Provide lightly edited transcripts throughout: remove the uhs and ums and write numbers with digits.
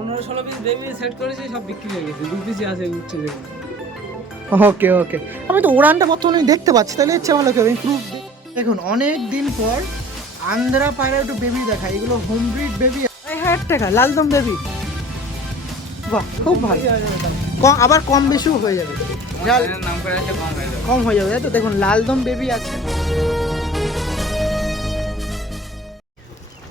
15-16 piece baby set করেছি, সব বিক্রি হয়ে গেছে। 2 পিসই আছে উঠছে দেখুন। ওকে ওকে, আমি তো উড়ানটা বর্তমানে দেখতে পাচ্ছি, তাহলে ইচ্ছে ভালো কেউ প্রুফ। দেখুন অনেক দিন পর আন্ধ্রা পায়রা একটু বেবি দেখায়, এগুলো হোম ব্রিড বেবি। 1000 টাকা লালদম বেবি, বাহ খুব ভালো। আবার কম বেশিও হয়ে যাবে, নাম করে আছে, কম হয়ে যাবে। কম হয়ে যাবে তাই তো। দেখুন লালদম বেবি আছে।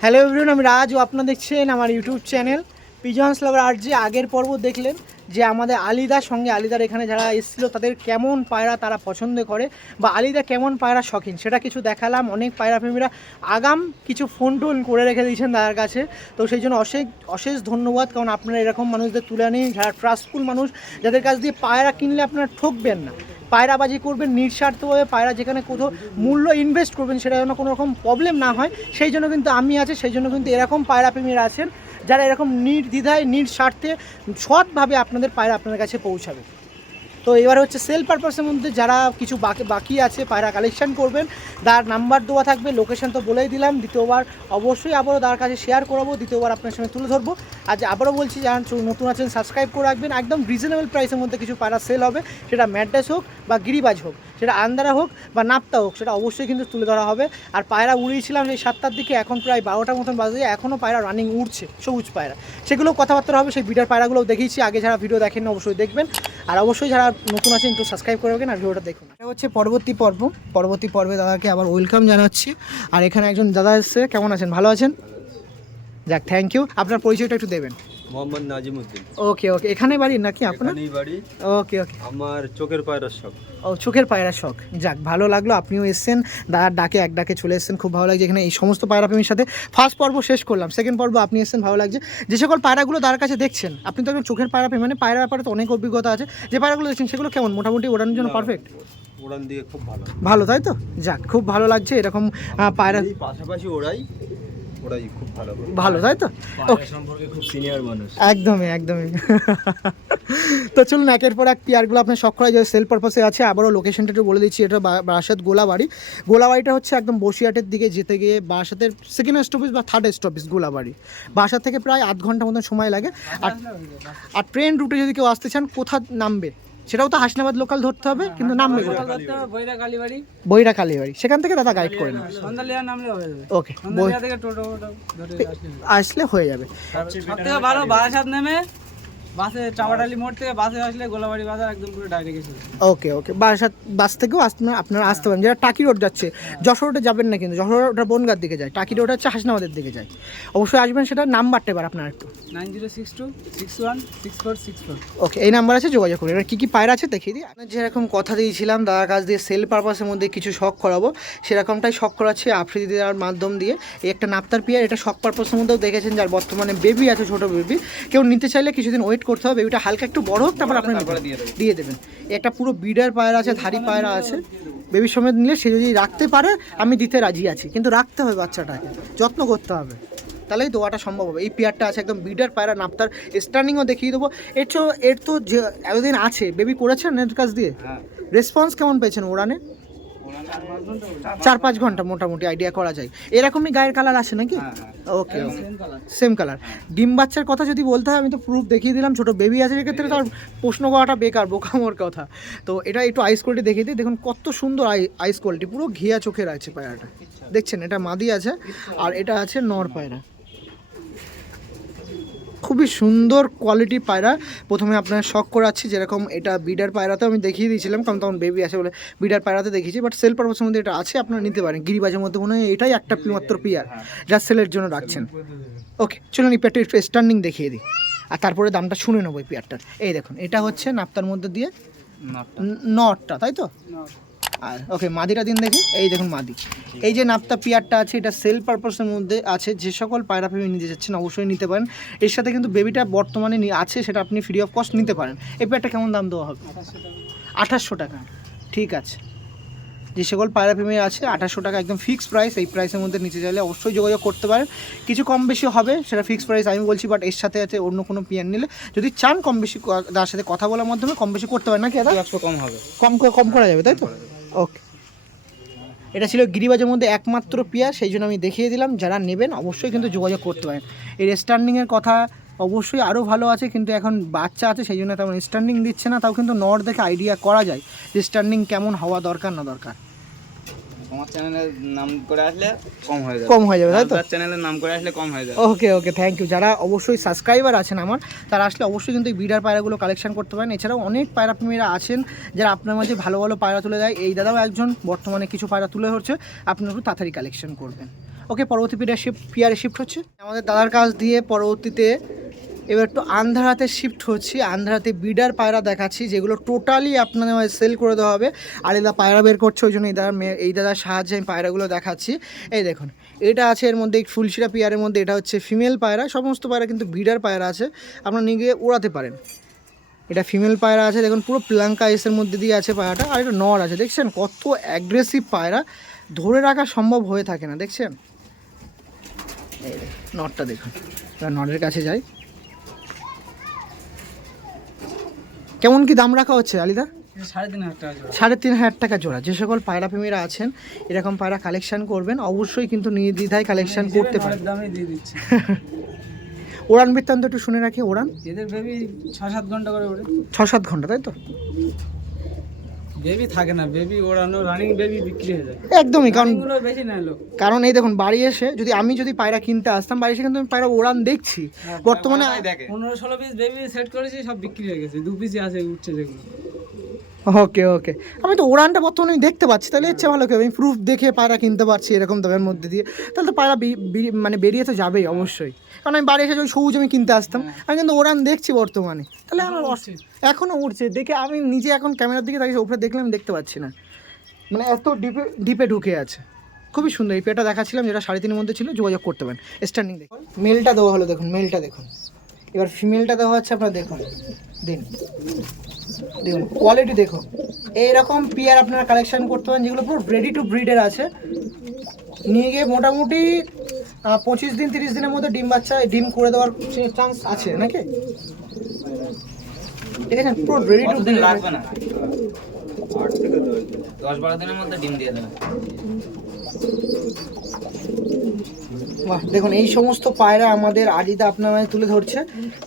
হ্যালো এভরিওয়ান, আমি রাজ, আপনারা দেখছেন আমার ইউটিউব চ্যানেল পিজন্স লাভার আরজি। আগের পর্ব দেখলেন যে আমাদের আলিদার সঙ্গে, আলিদার এখানে যারা এসেছিলো তাদের কেমন পায়রা তারা পছন্দ করে বা আলিদা কেমন পায়রা শখিন, সেটা কিছু দেখালাম। অনেক পায়রা প্রেমীরা আগাম কিছু ফোন টোন করে রেখে দিয়েছেন তাদের কাছে, তো সেই জন্য অশেষ অশেষ ধন্যবাদ। কারণ আপনারা এরকম মানুষদের তুলে নিন যারা ট্রাস্টফুল মানুষ, যাদের কাছ দিয়ে পায়রা কিনলে আপনারা ঠকবেন না, পায়রাবাজি করবেন নিঃস্বার্থভাবে। পায়রা যেখানে কোথাও মূল্য ইনভেস্ট করবেন সেটা যেন কোনো রকম প্রবলেম না হয়, সেই জন্য কিন্তু আমি আছি, সেই জন্য কিন্তু এরকম পায়রা প্রেমীরা আছেন যারা এরকম নির্দ্বিধায় নিঃস্বার্থে সৎভাবে আপনাদের পায়রা আপনাদের কাছে পৌঁছাবে। তো এবার হচ্ছে সেল পারপাসের মধ্যে যারা কিছু বাকি আছে পায়রা কালেকশন করবেন, তার নাম্বার দেওয়া থাকবে, লোকেশন তো বলেই দিলাম। দ্বিতীয়বার অবশ্যই আবারও তার কাছে শেয়ার করাবো, দ্বিতীয়বার আপনার সঙ্গে তুলে ধরবো। আজ আবারও বলছি, যারা নতুন আছেন সাবস্ক্রাইব করে রাখবেন। একদম রিজনেবল প্রাইসের মধ্যে কিছু পায়রা সেল হবে, সেটা ম্যাড্রাস হোক বা গিরিবাজ হোক, সেটা আন্দারা হোক বা নাপ্তা হোক, সেটা অবশ্যই কিন্তু তুলে ধরা হবে। আর পায়রা উড়িয়েছিলাম সেই 7টার দিকে, এখন প্রায় 12টার মতন বাজে, এখনও পায়রা রানিং উঠছে, সবুজ পায়রা, সেগুলো কথাবার্তা হবে। সেই বিটার পায়রাগুলোও দেখিয়েছি, আগে যারা ভিডিও দেখেন অবশ্যই দেখবেন। আর অবশ্যই যারা নতুন আছেন একটু সাবস্ক্রাইব করে রাখবেন আর ভিডিওটা দেখুন। এটা হচ্ছে পরবর্তী পর্বে দাদাকে আবার ওয়েলকাম জানাচ্ছি। আর এখানে একজন দাদা এসছে, কেমন আছেন? ভালো আছেন? যাক, থ্যাংক ইউ। আপনার পরিচয়টা একটু দেবেন। মোহাম্মদ নাজিমউদ্দিন। ওকে ওকে, এখানে বাড়ি নাকি আপনার? এখানেই বাড়ি। ওকে ওকে, আমার চোখের পায়রার শখ। ও চোখের পায়রা শখ। যাক, ভালো লাগলো, আপনিও এসেছেন দাদার ডাকে, এক ডাকে চলে এসেছেন, খুব ভালো লাগছে। এখানে এই সমস্ত পায়রা প্রেমীর সাথে ফার্স্ট পর্ব শেষ করলাম, সেকেন্ড পর্ব আপনি এসেছেন, ভালো লাগছে। যে সকল পায়রাগুলো তার কাছে দেখছেন, আপনি তো একজন চোখের পায়রা প্রেমী, মানে পায়রার ব্যাপারে তো অনেক অভিজ্ঞতা আছে, যে পায়রাগুলো দেখছেন সেগুলো কেমন, মোটামুটি ওড়ানোর জন্য পারফেক্ট? ওড়ান দিয়ে খুব ভালো। ভালো, তাই তো? যাক, খুব ভালো লাগছে এরকম পায়রা। এই পাশাপাশি ওড়াই খুব ভালো। ভালো, তাই তো? পায়রা সম্পর্কে খুব সিনিয়র মানুষ। একদমই একদমই। তো চলুন একের পর এক পেয়ারগুলো আপনার শখ করা যায়, সেল পারপাসে আছে। আবারও লোকেশনটা একটু বলে দিচ্ছি, এটা বারাসাত গোলাবাড়ি। গোলাবাড়িটা হচ্ছে একদম বসিরহাটের দিকে যেতে গিয়ে বারাসাতের সেকেন্ড স্টপেজ বা থার্ড স্টপেজ গোলাবাড়ি। বারাসাত থেকে প্রায় আধ ঘন্টা মতন সময় লাগে। আর ট্রেন রুটে যদি কেউ আসতে চান, কোথা নামবে সেটাও তো হাসনাবাদ লোকাল ধরতে হবে, কিন্তু নামবে কোথায়? বইরা কালীবাড়ি। বইরা কালীবাড়ি, সেখান থেকে দাদা গাইড করে নেবে। সন্ধ্যালিয়া নামলে হয়ে যাবে। ওকে, সন্ধ্যালিয়া থেকে টোটো ধরে আসলে হয়ে যাবে। সবথেকে ভালো বারাসাত নেমে বাসে চাপাটালি মোড় থেকে বাসে আসলে গোলাবাড়ি বাজার একদম পুরো ডাইরেক্ট এসে যাবে। ওকে ওকে, বারাসাত বাস থেকেও আপনারা আসতে পারেন। যেটা টাকি রোড যাচ্ছে, যশোর রোডে যাবেন না, কিন্তু যশোর রোডটা বনগাঁর দিকে যায়, টাকি রোড হচ্ছে হাসনাবাদের দিকে যায়। অবশ্যই আসবেন, সেটা নাম্বারটা এবার আপনার একটু 9062616464। ওকে, এই নাম্বার আছে, যোগাযোগ করুন। এবার কী কী পায়রা আছে দেখিয়ে দিই। আপনার যেরকম কথা দিয়েছিলাম দাদার কাছ দিয়ে সেল পারপাসের মধ্যে কিছু শখ করাবো, সেরকমটাই শখ করাচ্ছি আফ্রিদি দেওয়ার মাধ্যম দিয়ে। এই একটা নাপ্তার পেয়ার, এটা শখ পারপাসের মধ্যেও দেখেছেন, যার বর্তমানে বেবি আছে, ছোটো বেবি। কেউ নিতে চাইলে কিছুদিন ওয়েট করতে হবে, বেবিটা হালকা একটু বড় হোক, তারপর আপনি দিয়ে দেবেন। একটা পুরো বিডার পায়রা আছে, ধারি পায়রা আছে, বেবির সমেত নিলে সে যদি রাখতে পারে আমি দিতে রাজি আছি, কিন্তু রাখতে হবে, বাচ্চাটাকে যত্ন করতে হবে, তাহলেই দোয়াটা সম্ভব হবে। এই পেয়ারটা আছে একদম বিডার পায়রা, নাপ্তার স্টার্নিংও দেখিয়ে দেবো। এর তো যে এতদিন আছে, বেবি করেছেন এর কাছ দিয়ে, রেসপন্স কেমন পেয়েছেন ওড়ানে? 4-5 ঘন্টা মোটামুটি আইডিয়া করা যায়। এরকমই গায়ের কালার আসে নাকি? ওকে, সেম কালার। ডিম বাচ্চার কথা যদি বলতে হয়, আমি তো প্রুফ দেখিয়ে দিলাম, ছোটো বেবি আছে, সেক্ষেত্রে তার প্রশ্ন করাটা বেকার, বোকামোর কথা। তো এটা একটু আইস কোয়ালিটি দেখিয়ে দিই, দেখুন কত সুন্দর আইস কোয়ালিটি, পুরো ঘিয়া চোখের আছে পায়রাটা, দেখছেন? এটা মাদি আছে, আর এটা আছে নর পায়রা, খুবই সুন্দর কোয়ালিটি পায়রা। প্রথমে আপনার শখ করাচ্ছি, যেরকম এটা বিডার পায়রাতে আমি দেখিয়ে দিয়েছিলাম, কারণ তখন বেবি আছে বলে বিডার পায়রাতে দেখিয়েছি, বাট সেল পারপাসের মধ্যে এটা আছে, আপনারা নিতে পারেন। গিরিবাজের মধ্যে মনে হয় এটাই একটা মাত্র পেয়ার যা সেলের জন্য রাখছেন। ওকে, চলুন এই পেয়ারটা একটু স্টার্নিং দেখিয়ে দিই, আর তারপরে দামটা শুনে নেবো এই পেয়ারটার। এই দেখুন, এটা হচ্ছে নাপ্তার মধ্যে দিয়ে নটটা, তাই তো? আর ওকে, মাদিটা দিন দেখি। এই দেখুন মাদি, এই যে নাপ্তা পিয়ারটা আছে, এটা সেল পারপাসের মধ্যে আছে। যে সকল পায়রা প্রেমী নিতে যাচ্ছেন অবশ্যই নিতে পারেন। এর সাথে কিন্তু বেবিটা বর্তমানে আছে, সেটা আপনি ফ্রি অফ কস্ট নিতে পারেন। এই পেয়ারটা কেমন দাম দেওয়া হবে? 2800 টাকা। ঠিক আছে, যে সকল পায়রা প্রেমী আছে 2800 টাকা একদম ফিক্স প্রাইস। এই প্রাইসের মধ্যে নিতে চাইলে অবশ্যই যোগাযোগ করতে পারেন। কিছু কম বেশি হবে, সেটা ফিক্স প্রাইস আমি বলছি, বাট এর সাথে আছে অন্য কোনো পিয়ার নিলে যদি চান কম বেশি, তার সাথে কথা বলার মাধ্যমে কম বেশি করতে পারেন নাকি দাদা? 100 কম হবে, কম করা যাবে, তাই তো? ওকে, এটা ছিল গিরিবাজের মধ্যে একমাত্র পেয়ার, সেই জন্য আমি দেখিয়ে দিলাম। যারা নেবেন অবশ্যই কিন্তু যোগাযোগ করতে পারেন। এর স্টার্নিংয়ের কথা অবশ্যই আরও ভালো আছে, কিন্তু এখন বাচ্চা আছে সেই জন্য তেমন স্ট্যান্ডিং দিচ্ছে না। তাও কিন্তু নর দেখে আইডিয়া করা যায় যে স্ট্যান্ডিং কেমন হওয়া দরকার না দরকার। আমার চ্যানেলের নাম করে আসলে কম হয়ে যাবে, কম হয়ে যাবে, তাই তো? চ্যানেলের নাম করে আসলে কম হয়ে যাবে। Okay thank you. যারা অবশ্যই সাবস্ক্রাইবার আছেন আমার, তারা আসলে অবশ্যই কিন্তু এই বিডার পায়রাগুলো কালেকশন করতে পারেন। এছাড়াও অনেক পায়রা প্রেমীরা আছেন যারা আপনার মাঝে ভালো ভালো পায়রা তুলে দেয়। এই দাদাও একজন বর্তমানে কিছু পায়রা তুলে ধরছে, আপনি একটু তাড়াতাড়ি কালেকশন করবেন। ওকে, পরবর্তী পিয়ারে শিফট হচ্ছে আমাদের দাদার কাছ দিয়ে। পরবর্তীতে এবার একটু আন্ধারাতে শিফট হচ্ছি। আন্ধারাতে বিডার পায়রা দেখাচ্ছি, যেগুলো টোটালি আপনাদের সেল করে দেওয়া হবে। আলাদা পায়রা বের করছে, ওই জন্য এই দাদার সাহায্যে আমি পায়রাগুলো দেখাচ্ছি। এই দেখুন, এটা আছে এর মধ্যে ফুলশিরা পিয়ারের মধ্যে, এটা হচ্ছে ফিমেল পায়রা। সমস্ত পায়রা কিন্তু বিডার পায়রা আছে, আপনারা নিয়ে গিয়ে উড়াতে পারেন। এটা ফিমেল পায়রা আছে, দেখুন পুরো প্লাঙ্কা আইসের মধ্যে দিয়ে আছে পায়রাটা। আর এটা নর আছে, দেখছেন কত অ্যাগ্রেসিভ পায়রা, ধরে রাখা সম্ভব হয়ে থাকে না, দেখছেন? এই নরটা দেখুন, এবার নরের কাছে যাই। কেমন কি দাম রাখা হচ্ছে আলিদা? 3,500 টাকা জোড়া। 3,500 টাকা জোড়া। যে সকল পায়রা প্রেমীরা আছেন এরকম পায়রা কালেকশন করবেন, অবশ্যই কিন্তু নির্দ্বিধায় কালেকশন করতে পারেন। দামে দিয়ে দিচ্ছি। ওড়ান বৃত্তান্ত একটু শুনে রাখি। ওড়ান এদের বেবি 6-7 ঘন্টা করে ওড়ে। 6-7 ঘন্টা, তাই তো? বেবি থাকে না, বেবি ওড়ানো রানিং বেবি বিক্রি হয়ে যায় একদমই, কারণ বেশি নেয় লোক। কারণ এই দেখুন, বাড়ি এসে যদি আমি পায়রা কিনতে আসতাম, বাড়ি এসে কিন্তু আমি পায়রা ওড়ান দেখছি বর্তমানে। 15-16 পিস বেবি সেট করেছি, সব বিক্রি হয়ে গেছে। 2 পিসই আছে উঠছে যেগুলো। ওকে, আমি তো ওড়ানটা বর্তমানে আমি দেখতে পাচ্ছি, তাহলে ইচ্ছে ভালো কি হবে, আমি প্রুফ দেখে পায়রা কিনতে পারছি এরকম দামের মধ্যে দিয়ে, তাহলে তো পায়রা মানে বেরিয়ে তো যাবেই অবশ্যই। কারণ আমি বাড়ি এসে যদি সবুজ আমি কিনতে আসতাম, আমি কিন্তু ওড়ান দেখছি বর্তমানে, তাহলে আমার এখনও উঠছে দেখে আমি নিজে এখন ক্যামেরার দিকে তাকিয়ে উপরে দেখলে আমি দেখতে পাচ্ছি না, মানে এত ডিপে ঢুকে আছে। খুবই সুন্দর। এই পেয়ারটা দেখাচ্ছিলাম, যেটা 3.5 মধ্যে ছিল, যোগাযোগ করতে পারেন। স্ট্যান্ডিং দেখুন, মেলটা দেওয়া হলো, দেখুন মেলটা দেখুন। এবার ফিমেলটা দেওয়া হচ্ছে, আপনারা দেখুন, দেখুন কোয়ালিটি দেখুন। এইরকম পেয়ার আপনারা কালেকশন করতে পারেন, যেগুলো পুরো রেডি টু ব্রিডের আছে। নিয়ে গিয়ে মোটামুটি 25 দিন 30 দিনের মধ্যে ডিম করে দেওয়ার চান্স আছে নাকি? ঠিক আছে, পুরো রেডি টু ব্রিড লাগবে না, 10-12 দিনের মধ্যে ডিম দিয়ে দেবে। বাহ, দেখুন এই সমস্ত পায়রা আমাদের আলিদা আপনার মানে তুলে ধরছে।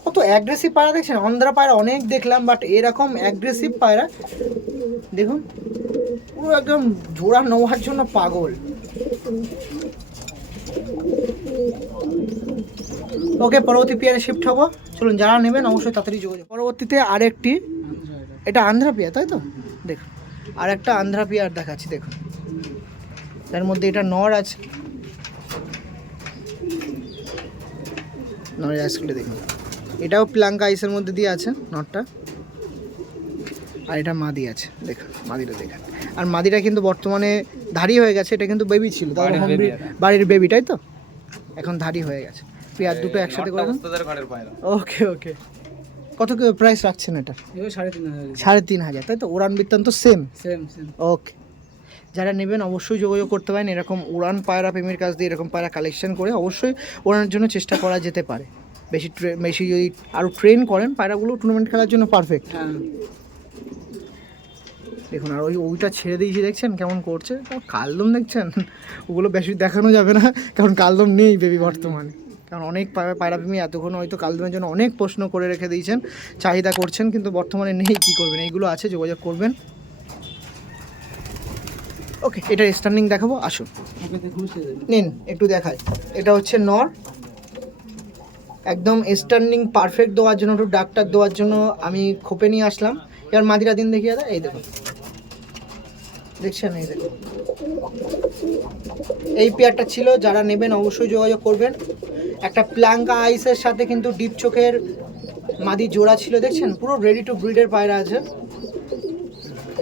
কত অ্যাগ্রেসিভ পায়রা দেখছেন। অন্ধ্রা পায়রা অনেক দেখলাম, বাট এরকম অ্যাগ্রেসিভ পায়রা দেখুন, পুরো একদম জোড়া নেওয়ার জন্য পাগল। ওকে, পরবর্তী পেয়ারে শিফট হবো। চলুন, যারা নেবেন অবশ্যই তাড়াতাড়ি যোগাযোগ। পরবর্তীতে আরেকটি, এটা আন্ধ্রা পেয়ার, তাই তো? দেখুন আর একটা আন্ধ্রা পেয়ার দেখাচ্ছি, দেখুন তার মধ্যে এটা নর আছে, নরের আইসগুলো দেখুন। এটাও প্লাঙ্কা আইসের মধ্যে দিয়ে আছে নটটা, আর এটা মাদি আছে, দেখুন মাদিটা দেখুন। আর মাদিটা কিন্তু বর্তমানে ধারি হয়ে গেছে, এটা কিন্তু বেবি ছিল, তার বাড়ির বেবি, তাই তো? এখন ধারি হয়ে গেছে। পেয়ার দুটো একসাথে করে দিন। ওকে, কত প্রাইস রাখছেন এটা? 3,500, তাই তো? উড়ান বৃত্তান্ত সেম। ওকে, যারা নেবেন অবশ্যই যোগাযোগ করতে পারেন। এরকম উড়ান পায়রা প্রেমীর কাছ দিয়ে এরকম পায়রা কালেকশন করে অবশ্যই ওড়ানোর জন্য চেষ্টা করা যেতে পারে। বেশি যদি আরও ট্রেন করেন, পায়রাগুলো টুর্নামেন্ট খেলার জন্য পারফেক্ট। দেখুন, আর ওইটা ছেড়ে দিয়েছি, দেখছেন কেমন করছে। কালদম দেখছেন, ওগুলো বেশি দেখানো যাবে না, কারণ কালদম নেই বেবি বর্তমানে। কারণ অনেক পায়রা প্রেমী এতক্ষণ হয়তো কালদমের জন্য অনেক প্রশ্ন করে রেখে দিয়েছেন, চাহিদা করছেন, কিন্তু বর্তমানে নেই। কী করবেন, এইগুলো আছে, যোগাযোগ করবেন। ওকে, এটার স্ট্যান্ডিং দেখাবো, আসুন নিন একটু দেখায়। এটা হচ্ছে নর, একদম স্ট্যান্ডিং পারফেক্ট দেওয়ার জন্য, একটু ডাক দেওয়ার জন্য আমি খোপে নিয়ে আসলাম। এবার মাদিরা দিন দেখিয়ে দেয়, এই দেখুন, দেখছেন, এই দেখুন। এই পেয়ারটা ছিল, যারা নেবেন অবশ্যই যোগাযোগ করবেন। একটা প্লাঙ্কা আইসের সাথে কিন্তু ডিপ চোখের মাদি জোড়া ছিল, দেখছেন পুরো রেডি টু ব্রিডের পায়রা আছে।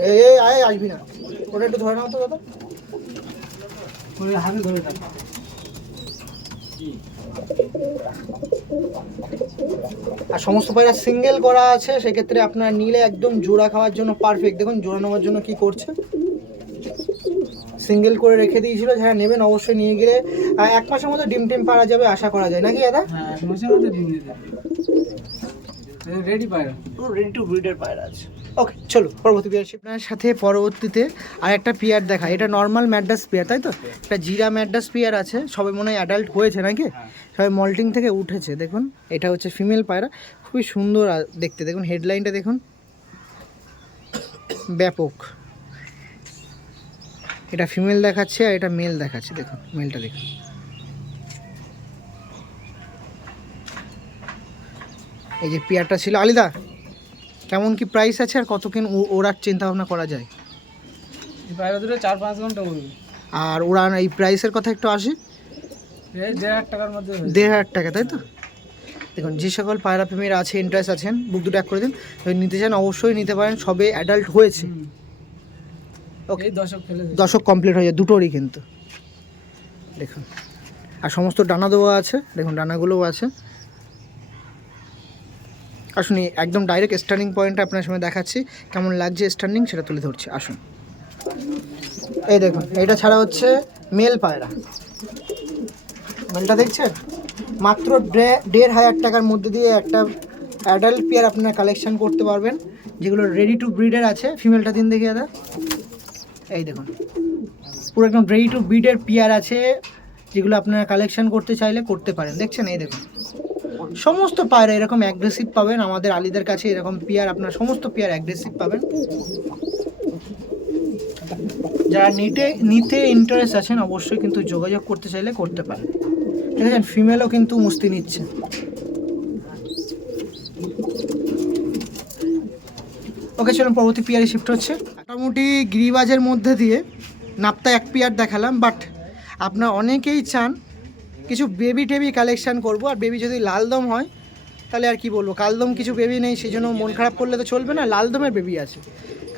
এই আসবি না, ওটা একটু ধরে নাও তো দাদা, হাতে ধরে নাও। আর সমস্ত পায়রা সিঙ্গেল করা আছে, সেক্ষেত্রে আপনার নিলে একদম জোড়া খাওয়ার জন্য পারফেক্ট। দেখুন জোড়া নেওয়ার জন্য কি করছে, সিঙ্গেল করে রেখে দিয়েছিল। যারা নেবেন অবশ্যই নিয়ে গেলে 1 মাসের মধ্যে ডিম পাওয়া যাবে আশা করা যায়, নাকি দাদা? হ্যাঁ, 1 মাসের মধ্যে ডিম দিয়ে দেবে। রেডি পায়রা, পুরো রেডি টু ব্রিডের পায়রা আছে। ওকে চলো পরবর্তী পেয়ার আপনার সাথে পরবর্তীতে আর একটা পেয়ার দেখা। এটা নর্মাল ম্যাড্রাস পেয়ার তাই তো? এটা জিরা ম্যাড্রাস পেয়ার আছে, সবাই মনে হয় অ্যাডাল্ট হয়েছে নাকি, সবাই মল্টিং থেকে উঠেছে। দেখুন এটা হচ্ছে ফিমেল পায়রা, খুবই সুন্দর দেখতে। দেখুন হেডলাইনটা দেখুন, ব্যাপক। এটা ফিমেল দেখাচ্ছে আর এটা মেল দেখাচ্ছে। দেখুন মেলটা দেখুন, এই যে পেয়ারটা ছিল। আলিদা কেমন কি প্রাইস আছে আর কতক্ষণ ওড়ার চিন্তা ভাবনা করা যায়? এই পায়রা দুটো 4-5 ঘন্টা উড়বে। আর ওড়ান এই প্রাইসের কথা একটু আসি, এই 1,500 টাকার মধ্যে হয়ে যাবে। 1,500 টাকা তাই তো? দেখুন যে সকল পায়রা প্রেমীরা আছে, ইন্টারেস্ট আছেন, বুক দুটো এক করে দিন। যদি নিতে চান অবশ্যই নিতে পারেন, সবে অ্যাডাল্ট হয়েছে। ওকে, এই দশক ফেলে দিয়েছে। দশক কমপ্লিট হয়ে যায় দুটোরই কিন্তু। দেখুন আর সমস্ত ডানা দেওয়া আছে, দেখুন ডানাগুলোও আছে। আসুন একদম ডাইরেক্ট স্টার্নিং পয়েন্টটা আপনার সামনে দেখাচ্ছি, কেমন লাগছে স্টার্নিং সেটা তুলে ধরছি। আসুন এই দেখুন, এইটা ছাড়া হচ্ছে মেল পায়রা। মেলটা দেখছেন, মাত্র 1,500 টাকার মধ্যে দিয়ে একটা অ্যাডাল্ট পেয়ার আপনারা কালেকশন করতে পারবেন, যেগুলো রেডি টু ব্রিডের আছে। ফিমেলটা দিন দেখি দাদা, এই দেখুন পুরো একদম রেডি টু ব্রিডের পেয়ার আছে, যেগুলো আপনারা কালেকশন করতে চাইলে করতে পারেন। দেখছেন এই দেখুন, সমস্ত পায়রা এরকম অ্যাগ্রেসিভ পাবেন আমাদের আলিদের কাছে। এরকম পেয়ার আপনার সমস্ত পেয়ার অ্যাগ্রেসিভ পাবেন। যারা নিতে ইন্টারেস্ট আছেন অবশ্যই কিন্তু যোগাযোগ করতে চাইলে করতে পারেন। ঠিক আছে, ফিমেলও কিন্তু মুস্তি নিচ্ছে। ওকে চলুন পরবর্তী পেয়ারে শিফট হচ্ছে। মোটামুটি গিরিবাজের মধ্যে দিয়ে নাপ্তা এক পেয়ার দেখালাম, বাট আপনারা অনেকেই চান কিছু বেবি টেবি কালেকশান করব। আর বেবি যদি লালদম হয় তাহলে আর কি বলবো, কালদম কিছু বেবি নেই, সেই জন্য মন খারাপ করলে তো চলবে না। লালদমের বেবি আছে,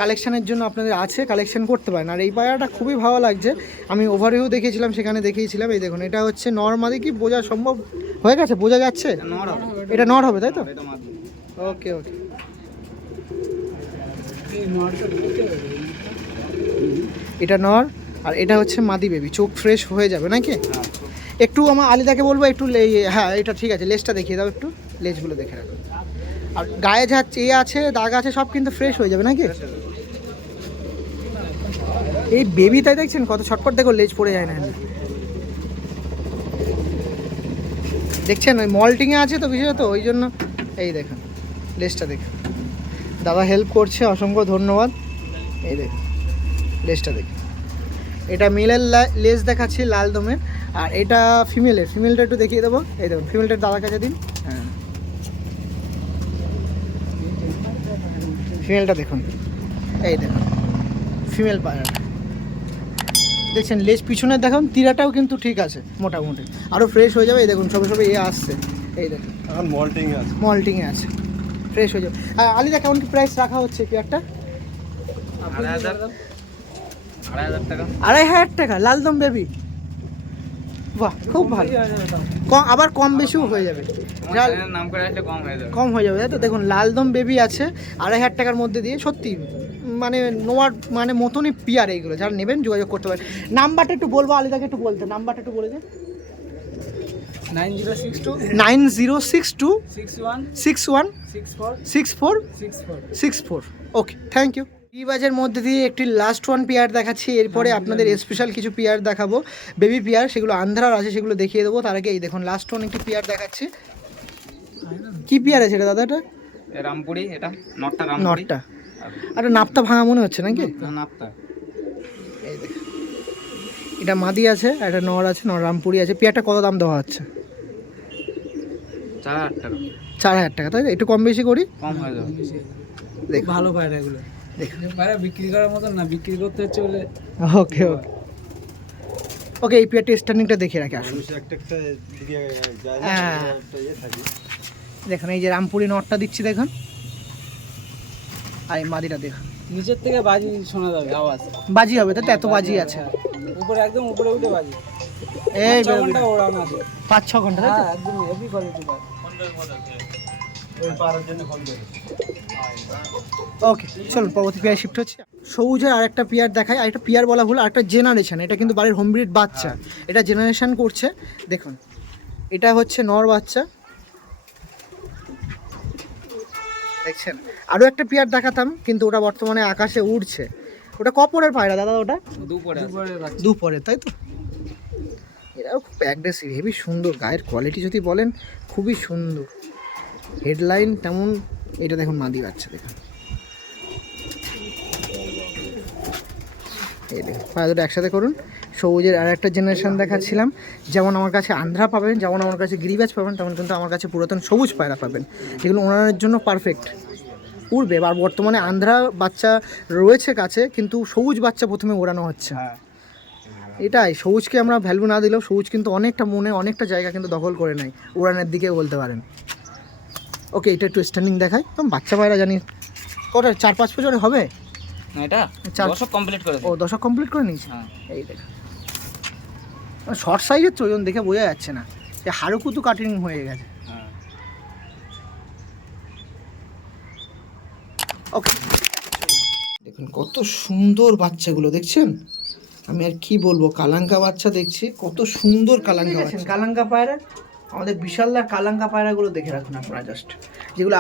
কালেকশানের জন্য আপনাদের আছে, কালেকশান করতে পারেন। আর এই পায়রাটা খুবই ভালো লাগছে, আমি ওভারভিউ দেখিয়েছিলাম, সেখানে দেখিয়েছিলাম। এই দেখুন এটা হচ্ছে নর্মাদি, কি বোঝা সম্ভব হয়ে গেছে, বোঝা যাচ্ছে? এটা নর হবে তাই তো? ওকে ওকে, এই নরটা ঢুকে যাবে। এটা নর আর এটা হচ্ছে মাদি বেবি। চোখ ফ্রেশ হয়ে যাবে নাকি? একটু আমার আলিদাকে বলবো একটু হ্যাঁ এটা ঠিক আছে, লেজটা দেখিয়ে দাও একটু, লেজগুলো দেখে রাখো। আর গায়ে যা আছে দাগ আছে সব কিন্তু ফ্রেশ হয়ে যাবে নাকি? এই বেবি তাই দেখছেন কত ছটপট, দেখো লেজ পড়ে যায় না। দেখছেন ওই মল্টিংয়ে আছে তো বিশেষত, ওই জন্য। এই দেখুন লেজটা দেখুন, দাদা হেল্প করছে, অসংখ্য ধন্যবাদ। এই দেখুন লেজটা দেখুন, এটা মেলের লেজ দেখাচ্ছি লাল দমের, আর এটা ফিমেলটা একটু দেখিয়ে দেবো। এই দেখুন ফিমেলটার দাদার কাছে দিন। হ্যাঁ ফিমেলটা দেখুন, এই দেখুন ফিমেল পায়রাটা দেখছেন, লেজ পিছনে দেখুন, তীরাটাও কিন্তু ঠিক আছে মোটামুটি, আরও ফ্রেশ হয়ে যাবে। এই দেখুন সবে সবে আসছে, এই দেখুন এখন মল্টিংয়ে আছে, ফ্রেশ হয়ে যাবে। আর আলিদা কেমন কি প্রাইস রাখা হচ্ছে পেয়ারটা? 2,500 টাকা লালদম বেবি। বাহ খুব ভালো, আবার কম বেশিও হয়ে যাবে, নাম করে আসলে কম হয়ে যাবে। কম হয়ে যাবে তাই তো? দেখুন লালদম বেবি আছে 2,500 টাকার মধ্যে দিয়ে, সত্যি মানে নোয়ার মানে মতনই পিয়ার এইগুলো। যারা নেবেন যোগাযোগ করতে পারেন। নাম্বারটা একটু বলবো, আলিদাকে একটু বলতে, নাম্বারটা একটু বলে দেন। 9062 61 64 ওকে থ্যাংক ইউ। বাজের মধ্যে দিয়ে একটি লাস্ট ওয়ান পেয়ার দেখাচ্ছি, এরপরে আপনাদের স্পেশাল কিছু পেয়ার দেখাবো, বেবি পেয়ার, সেগুলো আন্ধ্রার আছে, সেগুলো দেখিয়ে দেবো। তার আগে এই দেখুন লাস্ট ওয়ান একটি পেয়ার দেখাচ্ছি। কি পেয়ার আছে এটা দাদা? এটা রামপুরি, এটা নটটা আর নাপতা ভাঙা মনে হচ্ছে নাকি? নাপতা। এই দেখুন এটা মাদি আছে, একটা নর আছে, নর রামপুরি আছে। পেয়ারটা কত দাম দেওয়া হচ্ছে? 4,000 টাকা। 4,000 টাকা তাই? একটু কম বেশি করি, কম হয়ে যাবে। দেখ ভালো পায়রা এগুলো, দেখুন পায়রা বিক্রি করার মতন না, বিক্রি করতে হচ্ছে বলে। ওকে ওকে ওকে, এই পেয়ারটা স্টার্নিংটা দেখে রাখি। আসুন দেখুন এই যে রামপুরি নটটা দিচ্ছি দেখুন, আর এই মাদিটা দেখুন, নিচের থেকে বাজি শোনা যাবে, আওয়াজ বাজি হবে তাই তো? এত বাজি আছে উপরে, একদম উপরে উঠে বাজি। এই 6 ঘন্টা ওড়ানো আছে। 5-6 ঘন্টা তাই তো? একদম হেভি কোয়ালিটি পায়। ওকে চলুন পরবর্তী পেয়ার শিফট হচ্ছে। সবুজের আরেকটা পেয়ার দেখায়, আরেকটা পেয়ার বলা ভুল, আরেকটা জেনারেশন। এটা কিন্তু বাড়ির হোম ব্রিড বাচ্চা, এটা জেনারেশন করছে। দেখুন এটা হচ্ছে নর বাচ্চা দেখছেন, আরও একটা পেয়ার দেখাতাম, কিন্তু ওটা বর্তমানে আকাশে উড়ছে। ওটা কপরের পায়রা দাদা? ওটা দুপুরে দুপরে, তাই তো? এরাও খুব অ্যাগ্রেসিভ, হেভি সুন্দর, গায়ের কোয়ালিটি যদি বলেন খুবই সুন্দর, হেডলাইন তেমন। এটা দেখুন মাদি বাচ্চা, দেখুন এই দেখুন পায়রা দুটো একসাথে করুন। সবুজের আর একটা জেনারেশন দেখাচ্ছিলাম, যেমন আমার কাছে আন্ধ্রা পাবেন, যেমন আমার কাছে গিরিবাজ পাবেন, তেমন কিন্তু আমার কাছে পুরাতন সবুজ পায়রা পাবেন, যেগুলো ওনার জন্য পারফেক্ট, উড়বে। আর বর্তমানে আন্ধ্রা বাচ্চা রয়েছে কাছে, কিন্তু সবুজ বাচ্চা প্রথমে ওড়ানো হচ্ছে। হ্যাঁ এটাই, সবুজকে আমরা ভ্যালু না দিলেও সবুজ কিন্তু অনেকটা মনে অনেকটা জায়গা কিন্তু দখল করে নেয়, উড়ানের দিকে বলতে পারেন। ওকে, এটা একটু স্ট্যান্ডিং দেখাই। তো বাচ্চা পায়রা জানি কটা, 4-5 বছরে হবে? না, এটা চার- দশক কমপ্লিট করে ও, দশক কমপ্লিট করে নিয়েছে। হ্যাঁ এই দেখ, শর্ট সাইজের তো, ওজন দেখে বোঝা যাচ্ছে না যে হাড়ুকুতু কাটিং হয়ে গেছে। হ্যাঁ ওকে, দেখুন কত সুন্দর বাচ্চাগুলো দেখছেন। আমি আর কি বলবো, কালাঙ্কা বাচ্চা দেখছি, কত সুন্দর কালাঙ্কা বাচ্চা। কালাঙ্কা পায়রা, আমাদের বিশালদার কালাঙ্কা পায়রাগুলো দেখে রাখুন আপনারা, জাস্ট যেগুলো